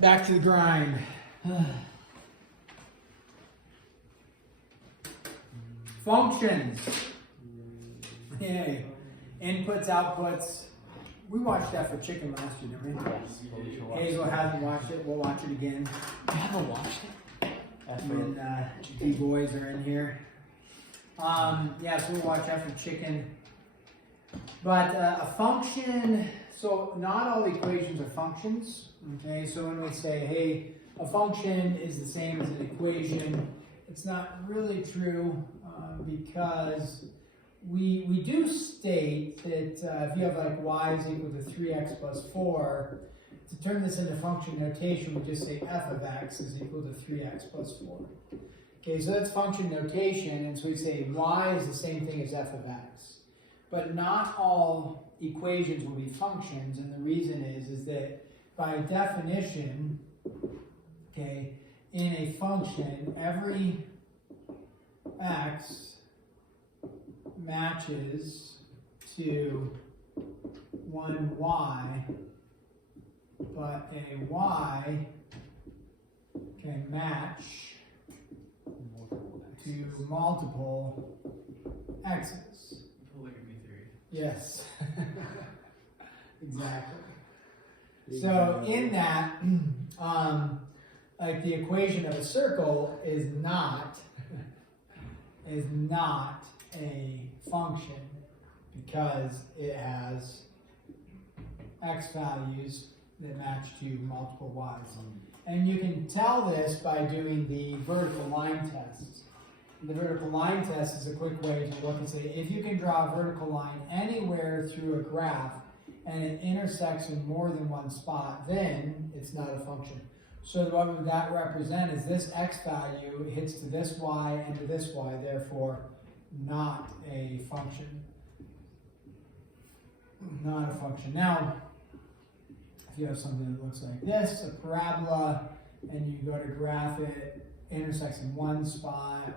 back to the grind. Functions. Yay. Inputs, outputs. We watched that for chicken last year, didn't we? Hazel hasn't watched it. We'll watch it again. You haven't watched it? When the boys are in here. Yeah, so we'll watch that for chicken. But a function, so not all equations are functions. Okay, so when we say, hey, a function is the same as an equation, it's not really true because we do state that if you have like y is equal to 3x plus 4, to turn this into function notation, we just say f of x is equal to 3x plus 4. Okay, so that's function notation, and so we say y is the same thing as f of x. But not all equations will be functions, and the reason is that by definition, okay, in a function, every x matches to one y, but a y can match to multiple x's. Yes, exactly. So in that, like the equation of a circle is not a function because it has x values that match to multiple y's. And you can tell this by doing the vertical line test. The vertical line test is a quick way to look and say, if you can draw a vertical line anywhere through a graph and it intersects in more than one spot, then it's not a function. So what would that represent is this x value hits to this y and to this y, therefore not a function. Not a function. Now, if you have something that looks like this, a parabola, and you go to graph it, intersects in one spot,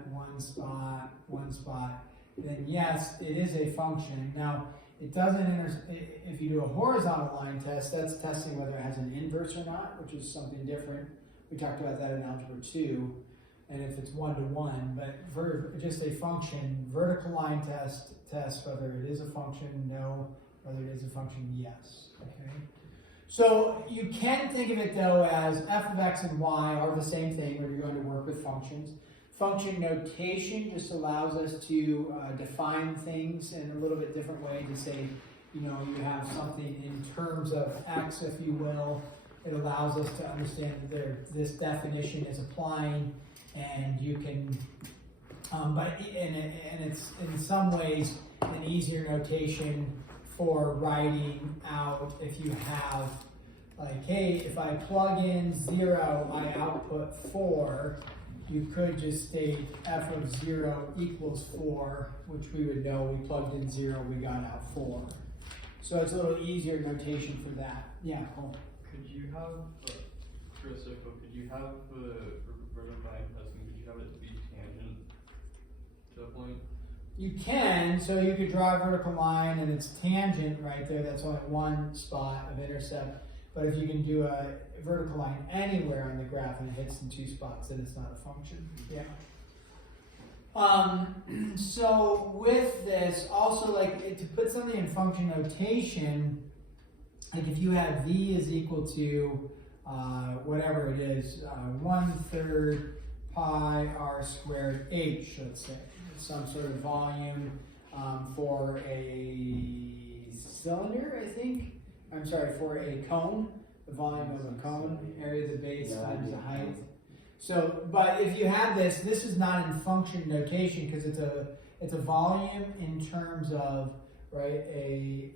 then yes, it is a function. Now, it doesn't if you do a horizontal line test, that's testing whether it has an inverse or not, which is something different. We talked about that in Algebra 2, and if it's one-to-one, but just a function, vertical line test whether it is a function, no, whether it is a function, yes, okay? So you can think of it though as f of x and y are the same thing when you're going to work with functions. Function notation just allows us to define things in a little bit different way to say, you know, you have something in terms of x, if you will. It allows us to understand that this definition is applying, and you can, and it's in some ways an easier notation for writing out if you have, like, hey, if I plug in 0, I output 4, you could just state f of 0 equals 4, which we would know we plugged in 0, we got out 4. So it's a little easier notation for that. Yeah, cool. Could you have, for a circle, could you have vertical line testing, could you have it be tangent to a point? You can, so you could draw a vertical line and it's tangent right there, that's only one spot of intercept. But if you can do a vertical line anywhere on the graph and it hits in two spots, then it's not a function. Yeah. So with this, also like to put something in function notation, like if you have v is equal to whatever it is, 1/3 pi r squared h, let's say, some sort of volume for a cylinder, I think. I'm sorry, for a cone, the volume of a cone, area of the base times the height. So, but if you have this is not in function notation because it's a volume in terms of, right, a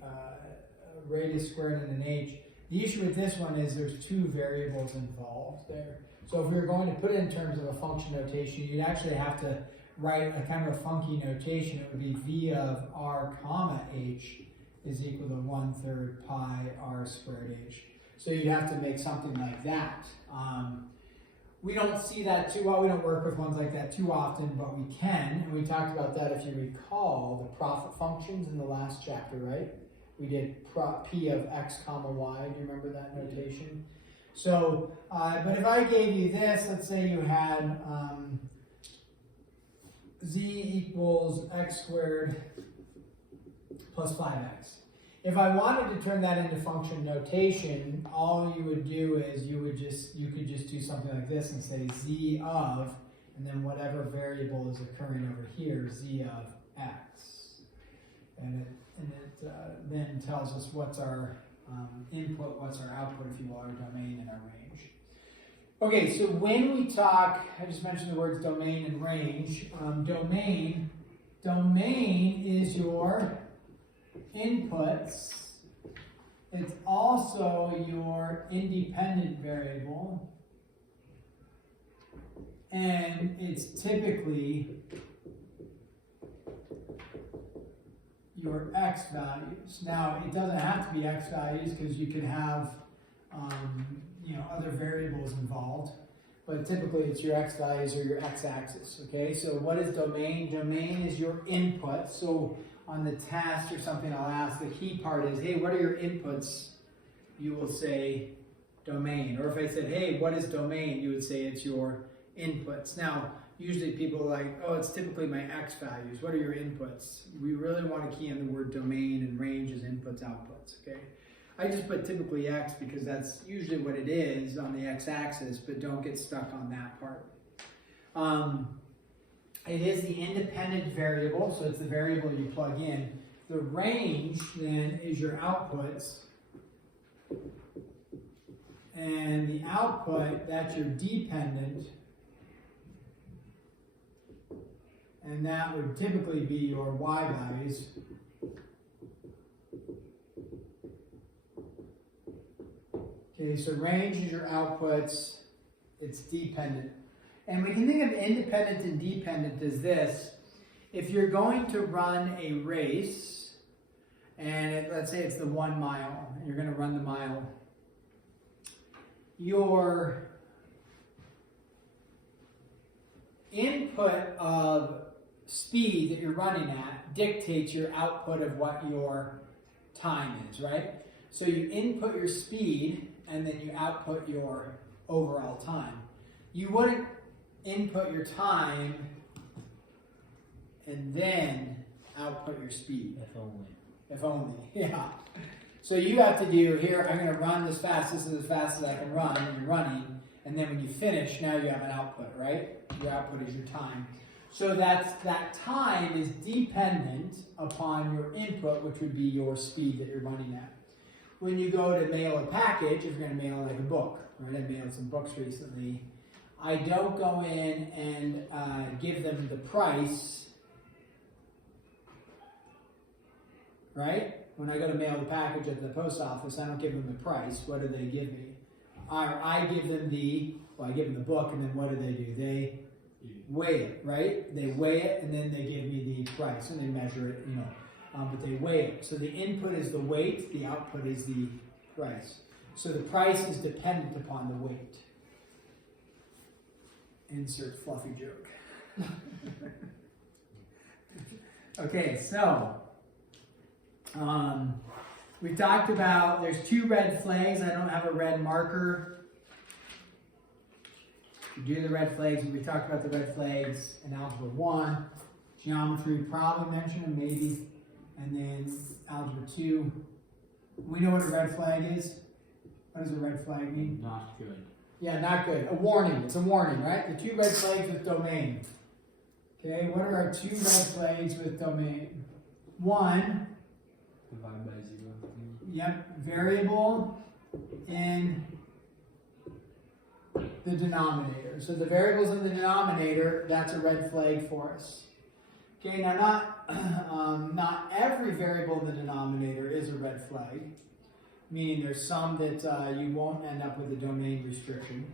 radius squared and an h. The issue with this one is there's two variables involved there. So if we were going to put it in terms of a function notation, you'd actually have to write a kind of a funky notation. It would be v of r comma h is equal to 1/3 pi r squared h. So you have to make something like that. We don't see that too well. We don't work with ones like that too often, but we can. And we talked about that, if you recall, the profit functions in the last chapter, right? We did p of x comma y. Do you remember that notation? So, but if I gave you this, let's say you had z equals x squared plus 5x. If I wanted to turn that into function notation, all you would do is you could just do something like this and say z of, and then whatever variable is occurring over here, z of x. And it then tells us what's our input, what's our output, if you will, our domain and our range. Okay, so when we talk, I just mentioned the words domain and range. Domain is your inputs. It's also your independent variable. And it's typically your x values. Now, it doesn't have to be x values because you could have other variables involved, but typically it's your x values or your x-axis, okay? So what is domain? Domain is your input. So on the test or something I'll ask, the key part is, hey, what are your inputs? You will say domain. Or if I said, hey, what is domain? You would say it's your inputs. Now, usually people are like, oh, it's typically my x values. What are your inputs? We really want to key in the word domain and range as inputs, outputs, okay? I just put typically x because that's usually what it is on the x-axis, but don't get stuck on that part. It is the independent variable, so it's the variable you plug in. The range, then, is your outputs. And the output, that's your dependent. And that would typically be your y values. Okay, so range is your outputs, it's dependent. And we can think of independent and dependent as this. If you're going to run a race, and let's say it's the 1 mile, and you're going to run the mile, your input of speed that you're running at dictates your output of what your time is, right? So you input your speed, and then you output your overall time. You wouldn't input your time and then output your speed. If only. If only, yeah. So you have to do, here, I'm going to run this is as fast as I can run, and you're running, and then when you finish, now you have an output, right? Your output is your time. So that time is dependent upon your input, which would be your speed that you're running at. When you go to mail a package, if you're going to mail like a book, right? I mailed some books recently. I don't go in and give them the price, right? When I go to mail the package at the post office, I don't give them the price. What do they give me? I give them I give them the book, and then what do? They weigh it, right? They weigh it, and then they give me the price, and they measure it, but they weigh it. So the input is the weight, the output is the price. So the price is dependent upon the weight. Insert fluffy joke. Okay, so we talked about there's 2 red flags. I don't have a red marker. You do the red flags. We talked about the red flags in Algebra 1. Geometry probably mentioned them, maybe. And then Algebra 2. We know what a red flag is. What does a red flag mean? Not good. Yeah, not good. A warning. It's a warning, right? The 2 red flags with domain. Okay, what are our 2 red flags with domain? 1. Divide by 0. Yep, variable in the denominator. So the variables in the denominator, that's a red flag for us. Okay, now not every variable in the denominator is a red flag, meaning there's some that you won't end up with a domain restriction.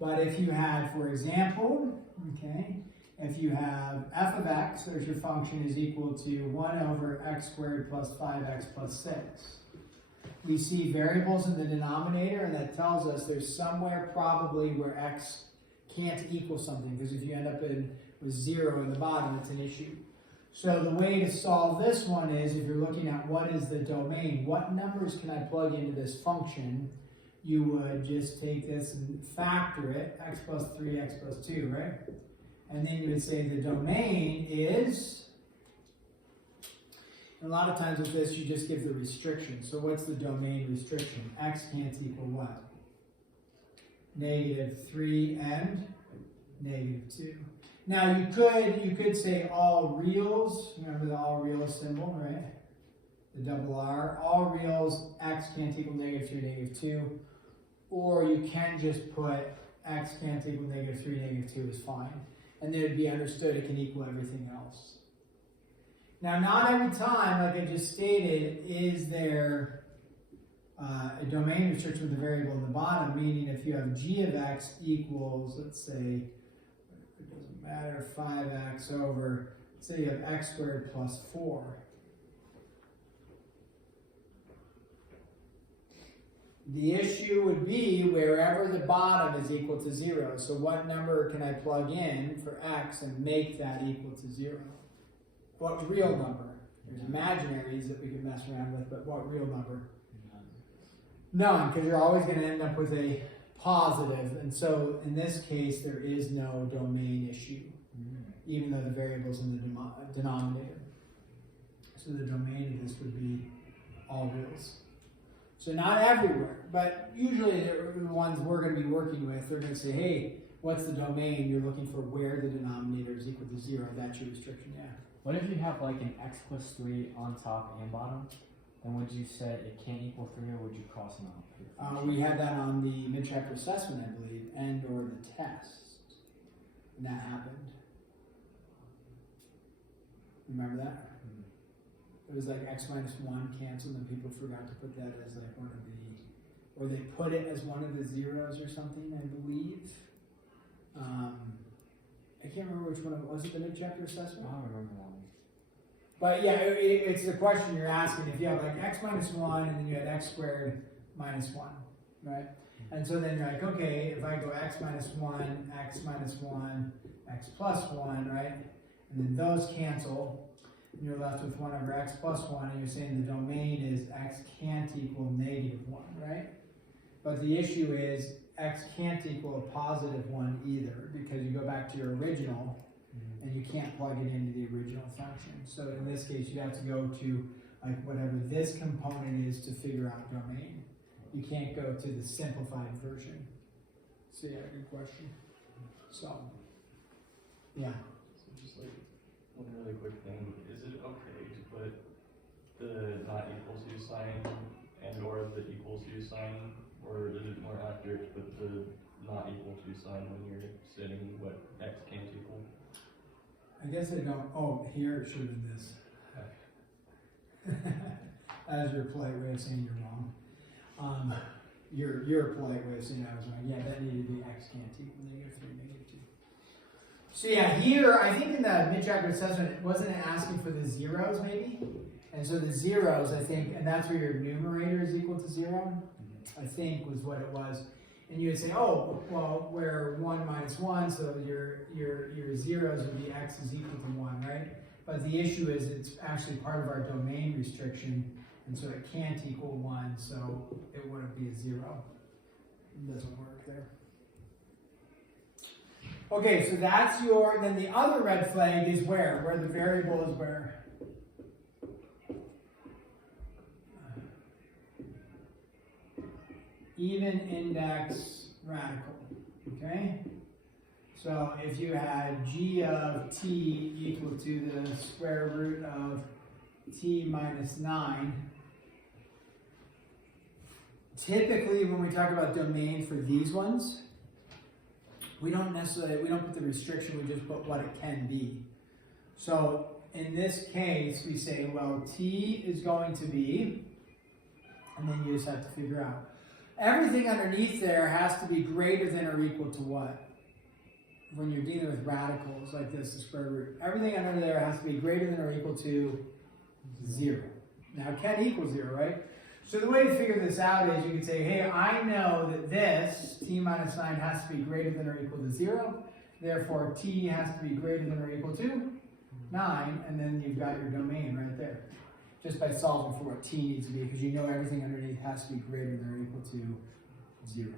But if you had, for example, okay, if you have f of x, there's your function is equal to 1 over x squared plus 5x plus 6. We see variables in the denominator, and that tells us there's somewhere probably where x can't equal something, because if you end up with 0 in the bottom, it's an issue. So the way to solve this one is, if you're looking at what is the domain, what numbers can I plug into this function, you would just take this and factor it, x plus 3, x plus 2, right? And then you would say the domain is, and a lot of times with this, you just give the restriction. So what's the domain restriction? X can't equal what? -3 and -2. Now you could say all reals. Remember the all reals symbol, right? The double R. All reals, x can't equal -3, -2. Or you can just put x can't equal -3, -2 is fine. And then it'd be understood it can equal everything else. Now, not every time, like I just stated, is there a domain restriction with the variable in the bottom, meaning if you have g of x equals, let's say, it doesn't matter, 5x over, say you have x squared plus 4. The issue would be wherever the bottom is equal to 0. So what number can I plug in for x and make that equal to 0? What real number? There's imaginaries that we can mess around with, but what real number? None, because you're always going to end up with a positive. And so in this case, there is no domain issue, even though the variable's in the denominator. So the domain of this would be all reals. So not everywhere, but usually the ones we're going to be working with, they're going to say, hey, what's the domain? You're looking for where the denominator is equal to 0. That's your restriction, yeah. What if you have like an x plus 3 on top and bottom? Then would you say it can't equal 3, or would you cross them out? We had that on the mid-chapter assessment, I believe, and or the test. And that happened. Remember that? It was like x minus 1 canceled, and people forgot to put that as like one of the, or they put it as one of the zeros or something, I believe. I can't remember which one it was. It the mid-chapter assessment? I don't remember that one. But yeah, it's the question you're asking. If you have like x minus 1 and then you had x squared minus 1, right? And so then you're like, okay, if I go x minus 1, x minus 1, x plus 1, right? And then those cancel. And you're left with 1 over x plus 1, and you're saying the domain is x can't equal -1, right? But the issue is x can't equal a positive 1 either, because you go back to your original, and you can't plug it into the original function. So in this case, you have to go to like whatever this component is to figure out domain. You can't go to the simplified version. So yeah, good question. So, yeah. So just like one really quick thing, is it okay to put the not equal to sign and or the equal to sign, or is it more accurate to put the not equal to sign when you're setting what x can't equal? I guess I don't, oh, here it should have been this. That is your polite way of saying you're wrong. Your polite way of saying I was wrong. Yeah, that needed to be x can't equal -3, -2. So yeah, here, I think in the mid-chapter assessment, wasn't it asking for the zeros maybe? And so the zeros, I think, and that's where your numerator is equal to 0, I think was what it was. And you would say, oh, well, we're 1 minus 1, so your zeros would be x is equal to 1, right? But the issue is it's actually part of our domain restriction, and so it can't equal 1, so it wouldn't be a 0. It doesn't work there. Okay, so that's your, then the other red flag is where the variable is where? Even index radical, okay? So if you had g of t equal to the square root of t minus 9, typically when we talk about domain for these ones, we don't put the restriction, we just put what it can be. So in this case, we say, well, t is going to be, and then you just have to figure out. Everything underneath there has to be greater than or equal to what? When you're dealing with radicals like this, the square root. Everything under there has to be greater than or equal to 0. Now it can equal 0, right? So the way to figure this out is you could say, hey, I know that this, t minus 9, has to be greater than or equal to 0. Therefore, t has to be greater than or equal to 9. And then you've got your domain right there. Just by solving for what t needs to be, because you know everything underneath has to be greater than or equal to 0.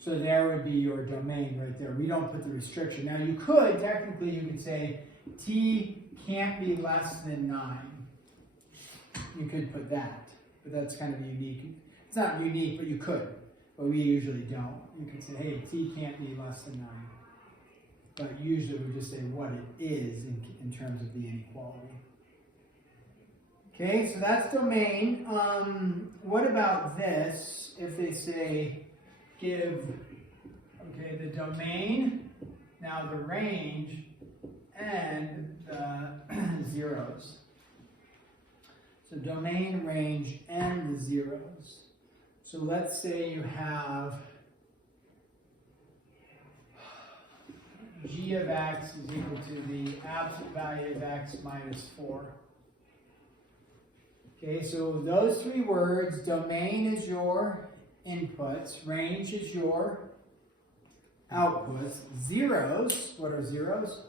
So there would be your domain right there. We don't put the restriction. Now you could, technically you could say t can't be less than 9. You could put that, but that's kind of unique. It's not unique, but you could. But we usually don't. You could say, hey, t can't be less than 9. But usually we just say what it is in terms of the inequality. Okay, so that's domain. What about this? If they say give, okay, the domain, now the range, and the zeros. So domain, range, and the zeros. So let's say you have g of x is equal to the absolute value of x minus 4. Okay, so those three words, domain is your inputs, range is your outputs, zeros, what are zeros?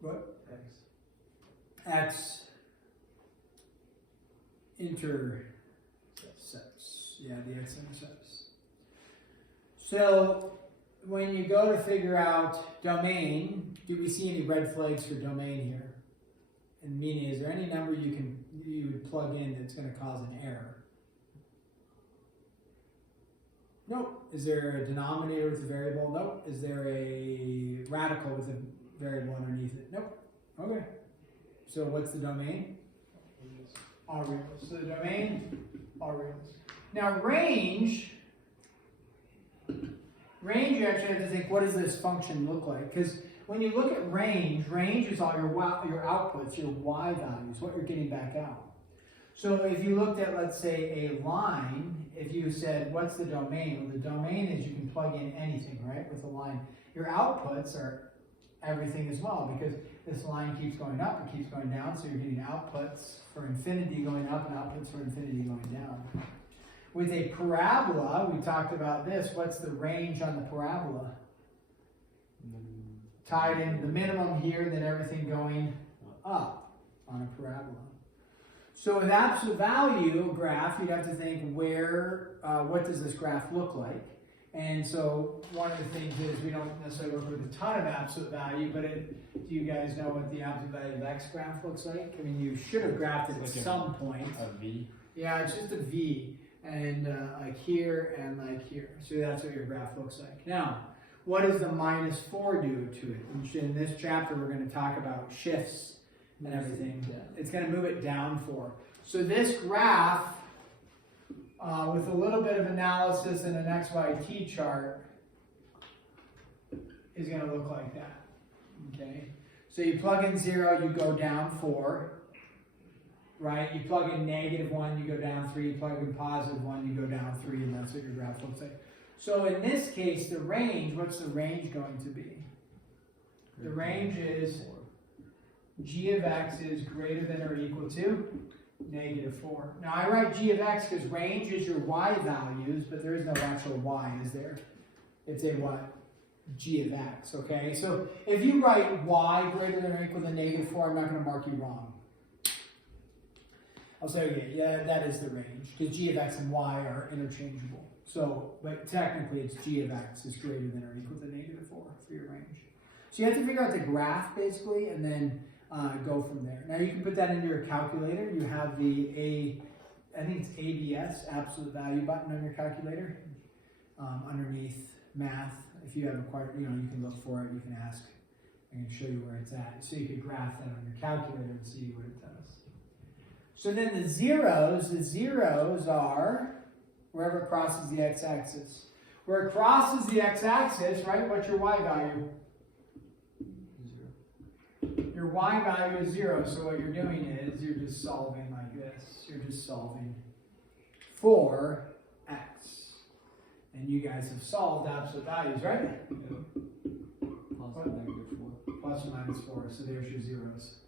What? X intercepts. Yeah, the x intercepts. So when you go to figure out domain, do we see any red flags for domain here? And meaning, is there any number you would plug in that's going to cause an error? Nope. Is there a denominator with a variable? Nope. Is there a radical with a variable underneath it? Nope. Okay. So what's the domain? All reals. So the domain, all reals. Now range, you actually have to think, what does this function look like? Because when you look at range is all your outputs, your y values, what you're getting back out. So if you looked at, let's say, a line, if you said, what's the domain? Well, the domain is you can plug in anything, right, with a line. Your outputs are everything as well, because this line keeps going up, it keeps going down, so you're getting outputs for infinity going up and outputs for infinity going down. With a parabola, we talked about this, what's the range on the parabola? Tied in the minimum here, then everything going up on a parabola. So with absolute value graph, you'd have to think what does this graph look like? And so one of the things is we don't necessarily work with a ton of absolute value, but do you guys know what the absolute value of x graph looks like? I mean, you should have graphed it at some point. A V? Yeah, it's just a V, and like here and like here. So that's what your graph looks like. Now, what does the minus 4 do to it? In this chapter, we're going to talk about shifts and everything. It's going to move it down 4. So this graph, with a little bit of analysis and an XYT chart, is going to look like that. Okay? So you plug in 0, you go down 4. Right? You plug in -1, you go down 3. You plug in +1, you go down 3, and that's what your graph looks like. So in this case, the range, what's the range going to be? The range is g of x is greater than or equal to -4. Now I write g of x because range is your y values, but there is no actual y, is there? It's a what? G of x, okay? So if you write y greater than or equal to -4, I'm not going to mark you wrong. I'll say, okay, yeah, that is the range, because g of x and y are interchangeable. So, but technically it's g of x is greater than or equal to -4 for your range. So you have to figure out the graph, basically, and then go from there. Now you can put that into your calculator. You have the I think it's ABS, absolute value button on your calculator. Underneath math, if you have you can look for it, you can ask. I can show you where it's at. So you could graph that on your calculator and see what it does. So then the zeros are wherever it crosses the x-axis. Where it crosses the x-axis, right, what's your y value? 0. Your y value is 0, so what you're doing is you're just solving like this. You're just solving for x. And you guys have solved absolute values, right? Plus or minus 4, so there's your zeros.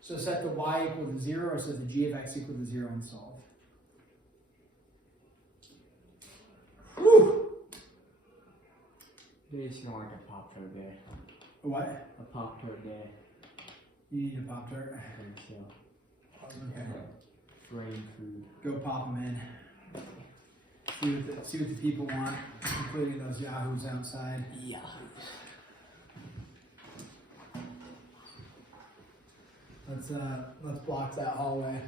So set the y equal to 0, or set the g of x equal to 0 and solve. Whew! You're just gonna like a Pop-Tart day. What? A Pop-Tart day. You need a Pop-Tart? I think so. Okay. Brain food. Go pop them in. See what the people want, including those yahoos outside. Let's block that hallway.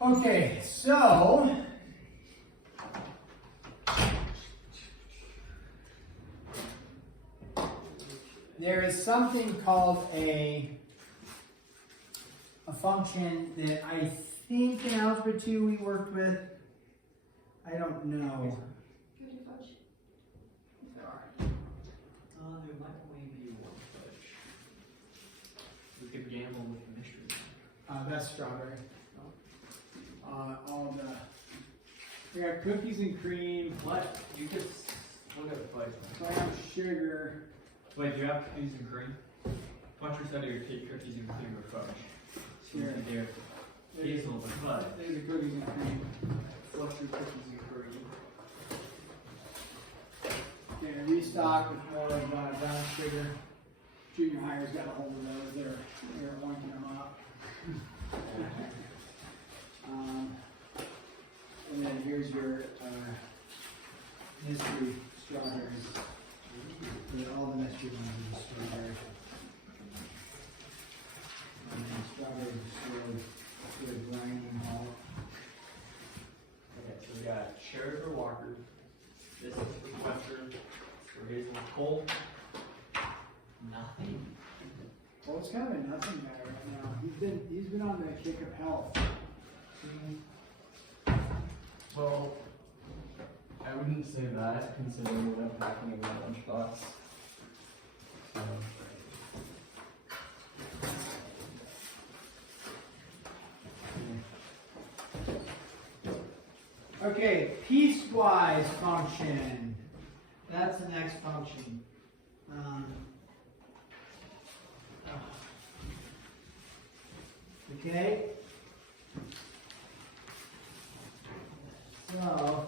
Okay, so there is something called a function that I think in Algebra 2 we worked with. I don't know. There might only be one fudge. We could gamble with the mystery. That's strawberry. All the we got cookies and cream, What? You could look at the fudge. brown sugar. Wait, do you have cookies and cream? Why don't you say your cake cookies and cream or fudge? So you could do hazel with fudge. There's the cookies and cream. Flush your cookies and cream. Gonna restock with more of brown sugar. Junior hire's got a hold of those. They're wanking them up. And then here's your mystery strawberries. All the mystery ones are strawberry. And then strawberries are sort of grinding all. Okay, so we got Sheriff or Walker. This is for Western. For Hazel Cole. Nothing. Well, it's kind of a nothing guy right now. He's been on the kick of health. Well, I wouldn't say that considering what I'm packing in my lunchbox. So. Okay, piecewise function. That's the next function. Okay. So.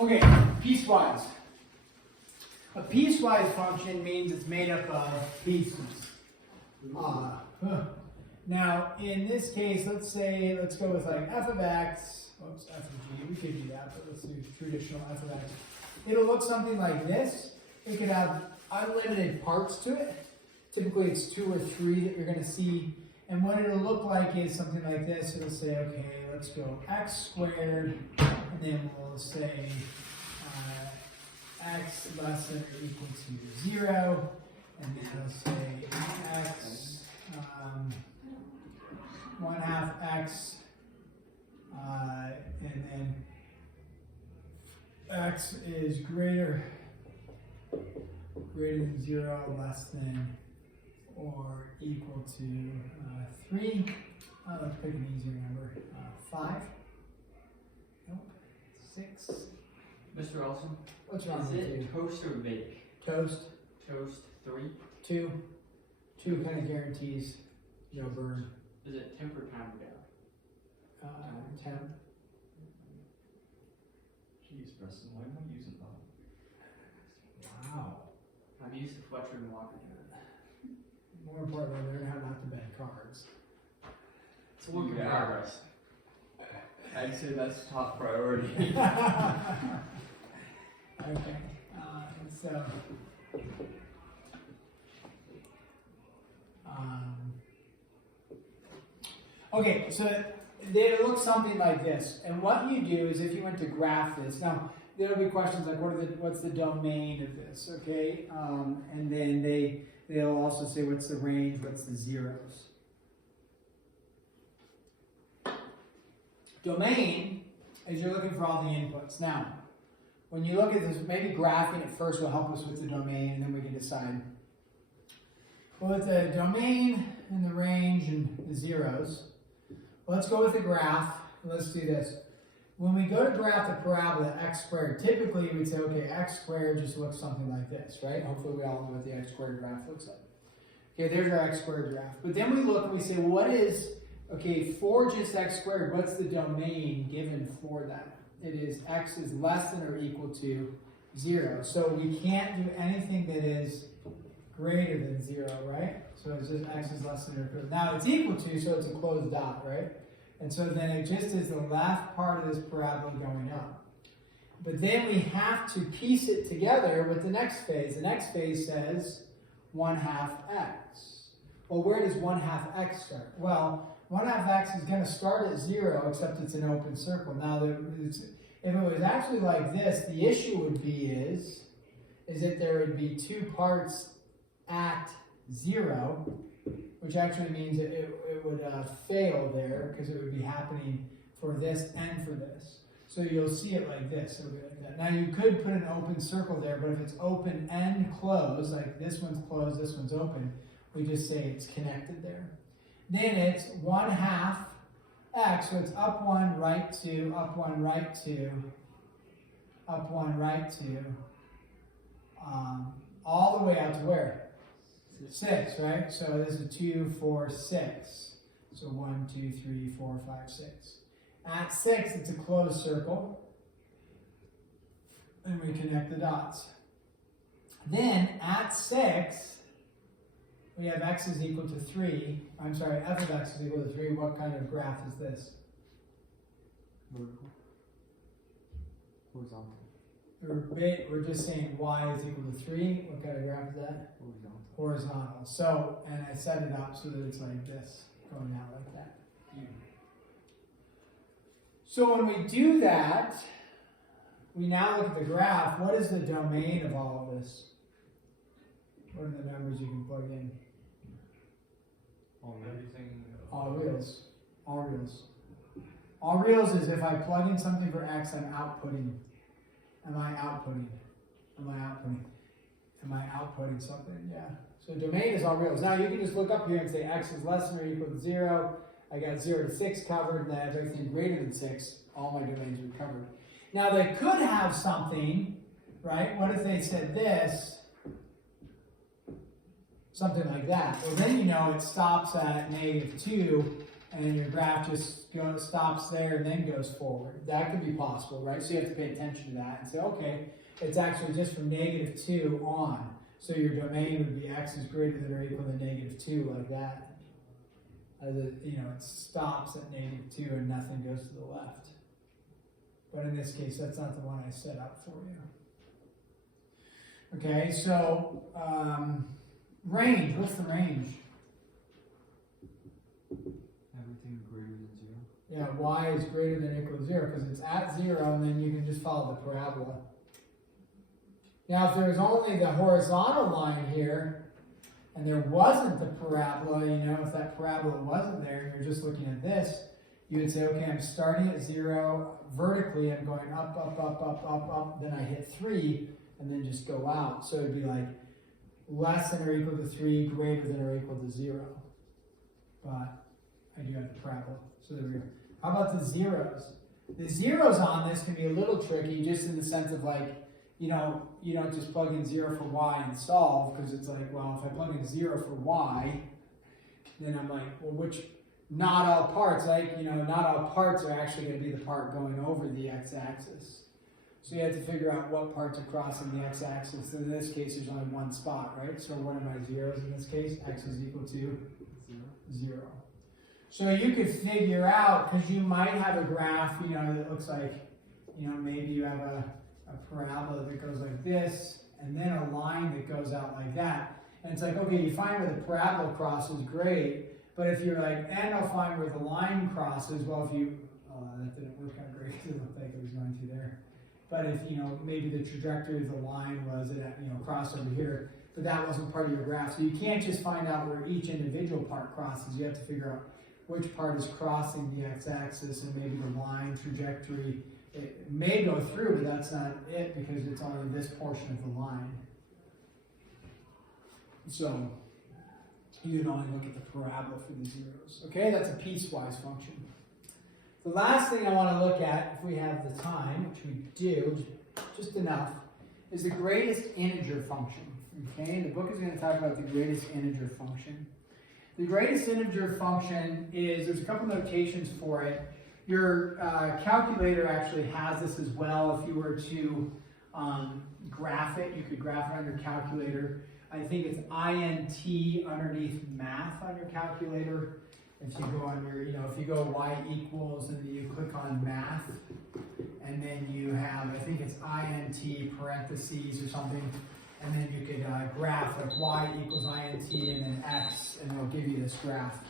Okay, piecewise. A piecewise function means it's made up of pieces. Now, in this case, let's go with like f of x, oops, f of g, we could do that, but let's do traditional f of x. It'll look something like this. It could have unlimited parts to it. Typically, it's 2 or 3 that you're going to see. And what it'll look like is something like this. It'll say, okay, let's go x squared, and then we'll say x less than or equal to 0, and then it'll say x 1/2 x, and then x is greater than 0, less than or equal to 3. Let's pick an easier number. 5. Nope. 6. Mr. Olson, What's wrong is with it you? toast or bake? Toast. Toast 3. 2. 2 kind of guarantees no burn. Is it temp or timer down? 10. Jeez, Preston, why am I using that? Wow. I'm used to Fletcher and Walker doing it. More importantly, learn how not to bet cards. It's a work in Yeah. progress. I'd say that's top priority. Okay. So. Okay, so it looks something like this. And what you do is if you went to graph this, now there'll be questions like what's the domain of this, okay? And then they'll also say what's the range, what's the zeros. Domain is you're looking for all the inputs. Now, when you look at this, maybe graphing it first will help us with the domain, and then we can decide. Well, with the domain and the range and the zeros, let's go with the graph. Let's do this. When we go to graph the parabola x squared, typically we would say, okay, x squared just looks something like this, right? Hopefully we all know what the x squared graph looks like. Okay, there's our x squared graph. But then we look and we say, well, what is, okay, for just x squared, what's the domain given for that? It is x is less than or equal to 0. So we can't do anything that is greater than 0, right? So it's just x is less than or equal to. Now it's equal to, so it's a closed dot, right? And so then it just is the left part of this parabola going up. But then we have to piece it together with the next phase. The next phase says 1/2 x. Well, where does 1/2 x start? Well, 1/2 x is going to start at 0, except it's an open circle. Now, if it was actually like this, the issue would be is that there would be two parts at 0, which actually means it would fail there because it would be happening for this and for this. So you'll see it like this. It'll be like that. Now you could put an open circle there, but if it's open and closed, like this one's closed, this one's open, we just say it's connected there. Then it's 1/2 x, so it's up 1, right 2, up 1, right 2, up 1, right 2, all the way out to where? 6, right? So this is 2, 4, 6. So 1, 2, 3, 4, 5, 6. At 6, it's a closed circle. And we connect the dots. Then at 6, we have x is equal to 3. I'm sorry, f of x is equal to 3. What kind of graph is this? Vertical. Horizontal. We're just saying y is equal to 3. What kind of graph is that? Horizontal. Horizontal. So, and I set it up so that it's like this, going out like that. So when we do that, we now look at the graph. What is the domain of all of this? What are the numbers you can plug in? Everything. All reals. All reals. All reals is if I plug in something for x, I'm outputting. Am I outputting? Am I outputting? Am I outputting something? Yeah. So domain is all reals. Now you can just look up here and say x is less than or equal to 0. I got 0 to 6 covered, and I have everything greater than 6. All my domains are covered. Now they could have something, right? What if they said this? Something like that. Well, then you know it stops at -2, and then your graph just stops there and then goes forward. That could be possible, right? So you have to pay attention to that and say, okay, it's actually just from -2 on. So your domain would be x is greater than or equal to -2, like that. It stops at -2 and nothing goes to the left. But in this case, that's not the one I set up for you. Okay, so range. What's the range? Everything greater than 0. Yeah, y is greater than or equal to 0 because it's at 0, and then you can just follow the parabola. Now, if there's only the horizontal line here, and there wasn't the parabola, if that parabola wasn't there, and you're just looking at this, you would say, okay, I'm starting at 0 vertically, I'm going up, up, up, up, up, up, then I hit 3, and then just go out. So it'd be like less than or equal to 3, greater than or equal to 0. But I do have the parabola. So there we go. How about the zeros? The zeros on this can be a little tricky, just in the sense of like, you don't just plug in 0 for y and solve, because it's like, well, if I plug in 0 for y, then I'm like, well, not all parts, not all parts are actually going to be the part going over the x-axis. So you have to figure out what parts are crossing the x-axis. In this case, there's only one spot, right? So what are my zeros in this case? X is equal to 0. So you could figure out, because you might have a graph, that looks like, maybe you have a parabola that goes like this, and then a line that goes out like that. And it's like, okay, you find where the parabola crosses, great. But if you're like, and I'll find where the line crosses, well, if you, that didn't work out great, because it looked like it was going to there. But if, maybe the trajectory of the line was, crossed over here, but that wasn't part of your graph. So you can't just find out where each individual part crosses. You have to figure out which part is crossing the x-axis, and maybe the line trajectory It may go through, but that's not it because it's only this portion of the line. So you'd only look at the parabola for the zeros. Okay, that's a piecewise function. The last thing I want to look at, if we have the time, which we do, just enough, is the greatest integer function. Okay, and the book is going to talk about the greatest integer function. The greatest integer function is, there's a couple notations for it. Your calculator actually has this as well. If you were to graph it, you could graph it on your calculator. I think it's INT underneath math on your calculator. If you go under, if you go y equals and then you click on math, and then you have, I think it's INT parentheses or something, and then you could graph like y equals INT and then x, and it'll give you this graph.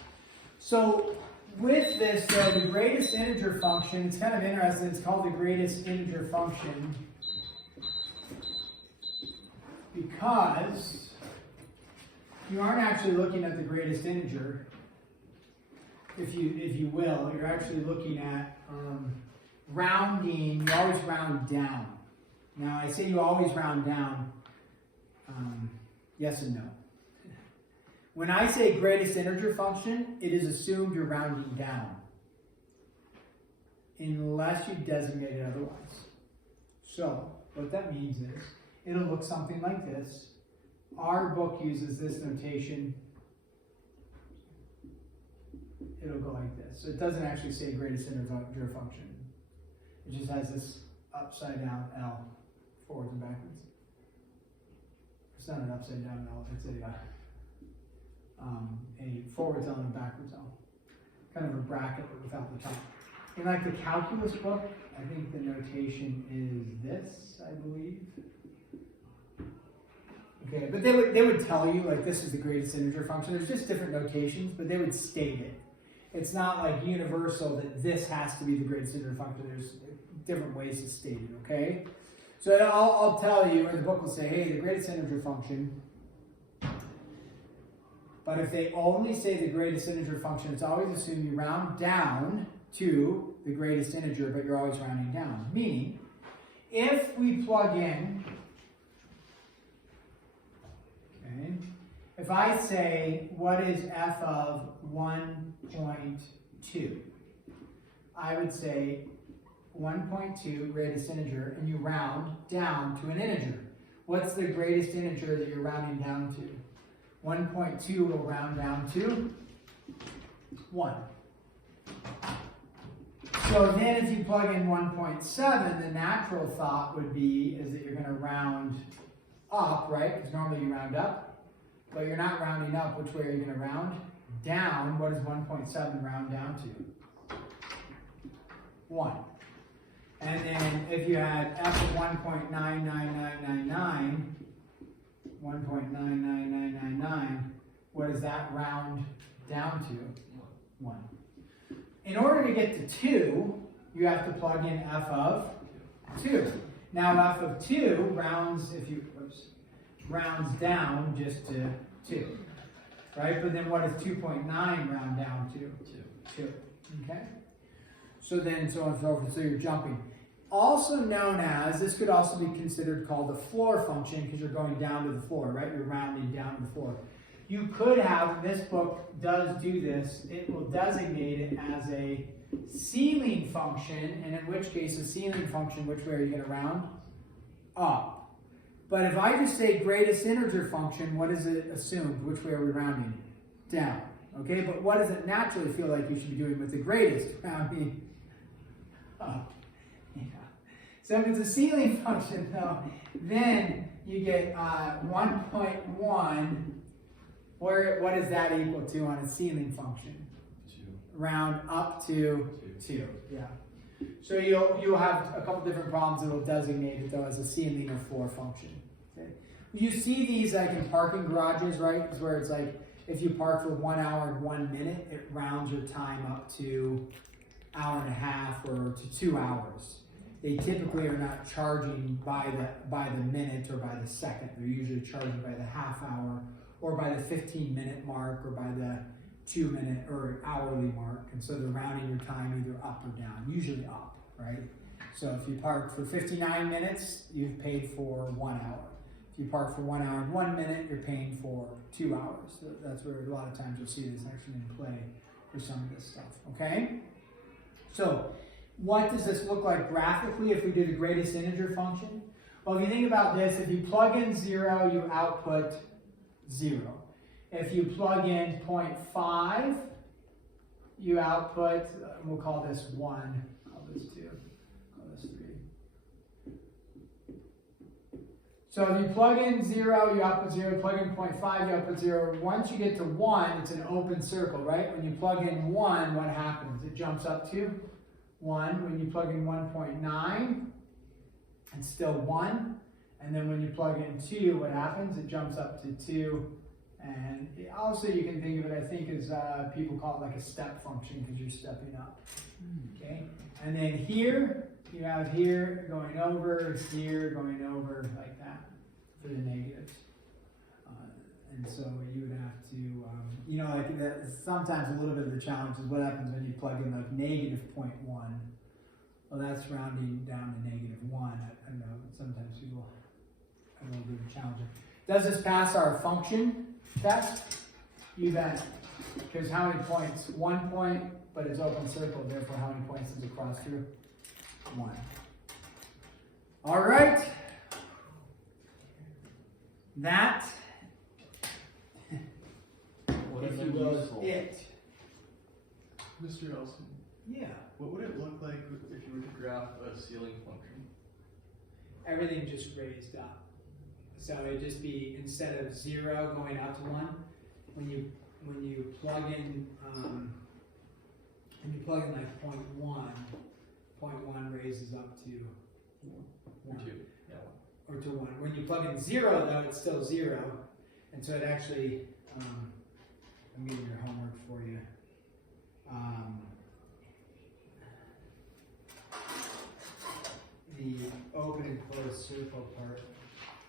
So with this, the greatest integer function, it's kind of interesting, it's called the greatest integer function because you aren't actually looking at the greatest integer, if you will. You're actually looking at rounding. You always round down. Now, I say you always round down. Yes and no. When I say greatest integer function, it is assumed you're rounding down, unless you designate it otherwise. So, what that means is, it'll look something like this. Our book uses this notation. It'll go like this. So it doesn't actually say greatest integer function. It just has this upside down L, forwards and backwards. It's not an upside down L, it's a forwards L and a backwards L. Kind of a bracket but without the top. In like the calculus book, I think the notation is this, I believe. Okay, but they would tell you like this is the greatest integer function. There's just different notations, but they would state it. It's not like universal that this has to be the greatest integer function. There's different ways to state it, okay? So I'll tell you, or the book will say, hey, the greatest integer function. But if they only say the greatest integer function, it's always assumed you round down to the greatest integer, but you're always rounding down. Meaning, if we plug in, okay, if I say, what is f of 1.2? I would say 1.2, greatest integer, and you round down to an integer. What's the greatest integer that you're rounding down to? 1.2 will round down to 1. So then if you plug in 1.7, the natural thought would be is that you're going to round up, right? Because normally you round up. But you're not rounding up. Which way are you going to round? Down. What does 1.7 round down to? 1. And then if you had f of 1.99999, 1.99999, what does that round down to? 1. In order to get to 2, you have to plug in f of 2. Now f of 2 rounds, rounds down just to 2, right? But then what does 2.9 round down to? 2. Okay? So then so on and so forth, so you're jumping. Also known as, this could also be considered called the floor function because you're going down to the floor, right? You're rounding down to the floor. You could have, this book does do this, it will designate it as a ceiling function, and in which case a ceiling function, which way are you going to round? Up. But if I just say greatest integer function, what is it assumed? Which way are we rounding? Down. Okay, but what does it naturally feel like you should be doing with the greatest? Rounding up. Yeah. So if it's a ceiling function, though, then you get 1.1. What is that equal to on a ceiling function? 2. Round up to 2. Yeah. So you'll have a couple different problems that will designate it though as a ceiling or floor function. Okay. You see these like in parking garages, right? It's where it's like if you park for 1 hour and 1 minute, it rounds your time up to hour and a half or to 2 hours. They typically are not charging by the minute or by the second. They're usually charging by the half hour or by the 15-minute mark or by the 2-minute or hourly mark. And so they're rounding your time either up or down, usually up, right? So if you park for 59 minutes, you've paid for 1 hour. If you park for 1 hour and 1 minute, you're paying for 2 hours. So that's where a lot of times you'll see this actually in play for some of this stuff, okay? So what does this look like graphically if we do the greatest integer function? Well, if you think about this, if you plug in 0, you output 0. If you plug in 0.5, you output, we'll call this 1, call this 2, call this 3. So if you plug in 0, you output 0, plug in 0.5, you output 0. Once you get to 1, it's an open circle, right? When you plug in 1, what happens? It jumps up to 1. When you plug in 1.9, it's still 1. And then when you plug in 2, what happens? It jumps up to 2. And also you can think of it, I think, as people call it like a step function because you're stepping up. Okay? And then here, you have here going over, here going over, like that for the negatives. And so you would have to, you know, like that, sometimes a little bit of the challenge is what happens when you plug in like negative 0.1. Well, that's rounding down to negative 1. I know sometimes people have a little bit of a challenge. Does this pass our function test? You bet. Because how many points? 1 point, but it's open circle, therefore how many points does it cross through? 1. All right. That, if you will, is it. Mr. Elson, Yeah. what would it look like if you were to graph a ceiling function? Everything just raised up. So it'd just be, instead of 0 going out to 1, when you plug in like 0.1, 0.1 raises up to 1. 2. Yeah. Or to 1. When you plug in 0 though, it's still 0. And so it actually, I'm getting your homework for you. The open and closed circle part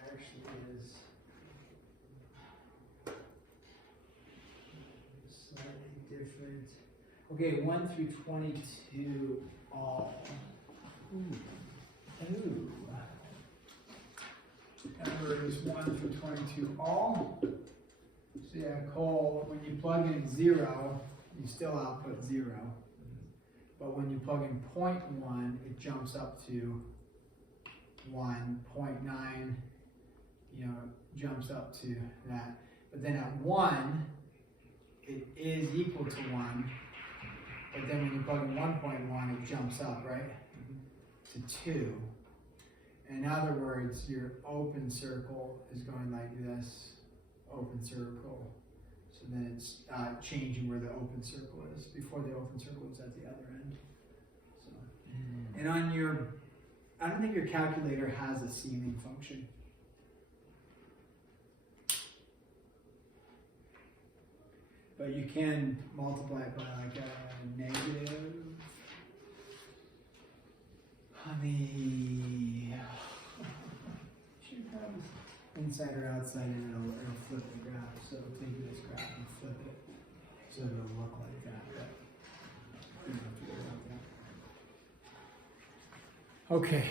actually is slightly different. Okay, 1 through 22 all. Ooh. Numbers 1 through 22 all. So yeah, Cole, when you plug in 0, you still output 0. But when you plug in 0.1, it jumps up to 1. 0.9, you know, jumps up to that. But then at 1, it is equal to 1. But then when you plug in 1.1, it jumps up, right? To 2. In other words, your open circle is going like this, open circle. So then it's changing where the open circle is. Before the open circle was at the other end. So, and on your, I don't think your calculator has a ceiling function. But you can multiply it by like a negative. Should have inside or outside, and it'll flip the graph. So it'll take this graph and flip it, so it'll look like that. But you don't have to worry about that. Okay.